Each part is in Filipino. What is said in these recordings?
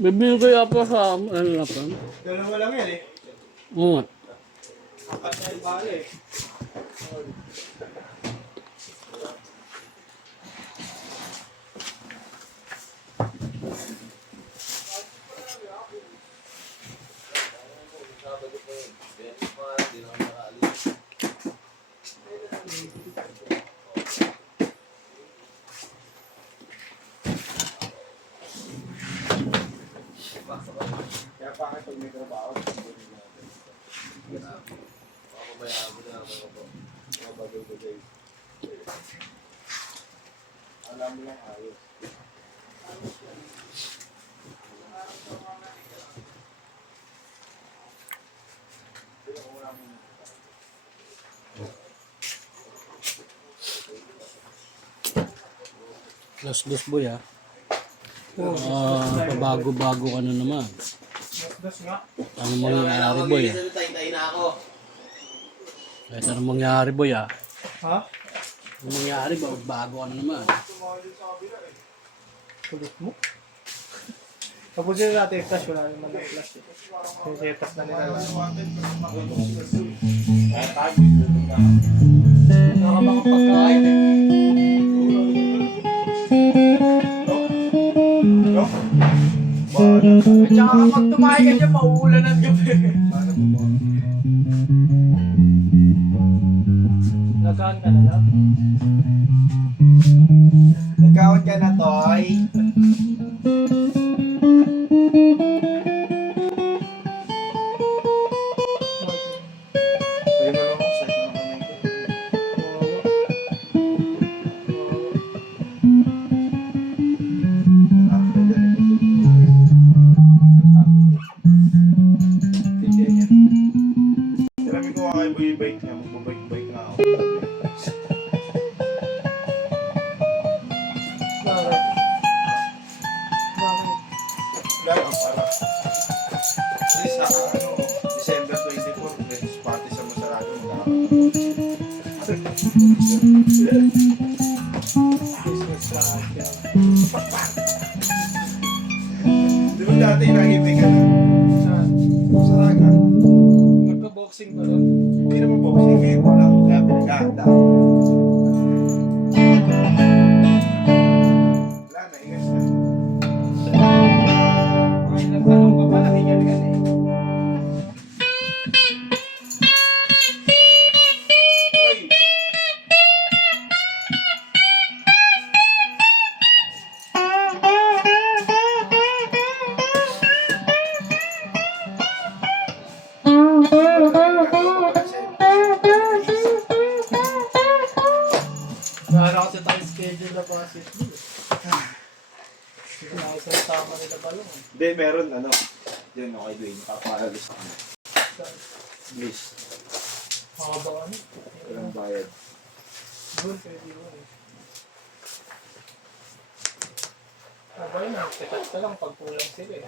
Bibili ko yung pa sa ano na pa. Dalawa lang yan eh. Oo. Apat na yung bala eh. Kaya bakit pag may trabaho, alam mo lang ayos. Los boy ha. Pabago-bago ka na naman. Das nga. Ano mangyayari boy ha? Kahit ano mangyayari boy ha? Ha? Ano mangyayari bago ka na naman? Kulit mo? Tapusin natin yung flash, wala naman ang flash eh. Setas na nila lang. Nakabang pagkain eh. At saka kapag tumahay ka dyan, mauulan ang gabi. Nagkaan ka na lang? Nagkawad ka na, Toy. Pwede mo lang ako sa ito ng kamay ko. Sabi ko kaya mo yung bike niya, magbabike-bike na ako. Bakit? Bakit? Lalo, para. Kasi sa December 24, Friends party sa Masarado, Business lahat yan. Di ba dati nakibig ka na? Saan? Masaraga. Nagka-boxing ko doon. Hindi naman boxing, ngayon ko lang, kaya pinagkahanda. Wala na, ingas na. Ay, nagtanong ka pala, hingal ka na eh. Oy! Wala kasi tayo schedule na basketball eh. Wala sa tama nila balong eh. Hindi, meron, Diyan, okay, Dwayne, papahalos ako. Please, Makabang ano? walang bayad. Doon, pwede yun eh. Abay na, titat ka lang pag kulang sila eh.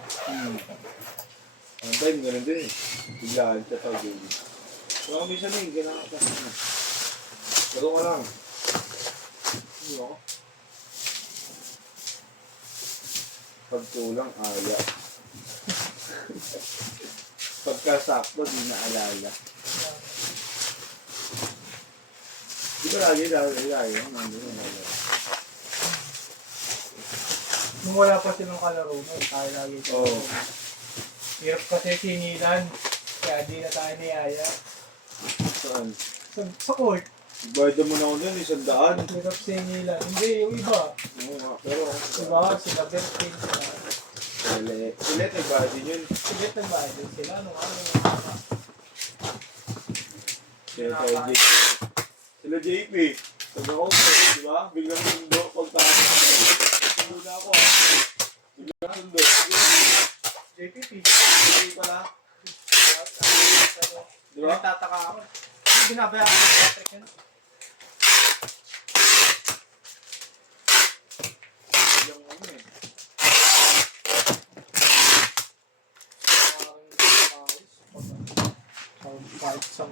Ang time, ganun din eh. Biglaan ka tawag yun. Baka minsan eh, gano'n ka. Laro ka lang. Hindi ako. Pag kulang, aya. Pagkasakto, di naalala. Di ba lagi. Nung wala pa silang kalaro nun, tayo lagi ito. Oo. Hirap kasi sinilan, kaya di na tayo niyaya. Saan? Sa court, Bayad mo na ako nun, 100. hirap sinilan. Hindi, yung iba. Oo nga, pero... Diba, sila Bertin, sila. Sila ay bayad din yun. Sige, nagbayad din sila. Nung ano, Sila JP. Sabi ako, di ba? Biglang sundo. Pagtapos. Sundo na ako. Biglang sundo. JPP. JP pala. Di ba? Nagtataka ako. Hindi binabayaan ko sa Patrick yun. Biglang ano eh. Parang kahit sa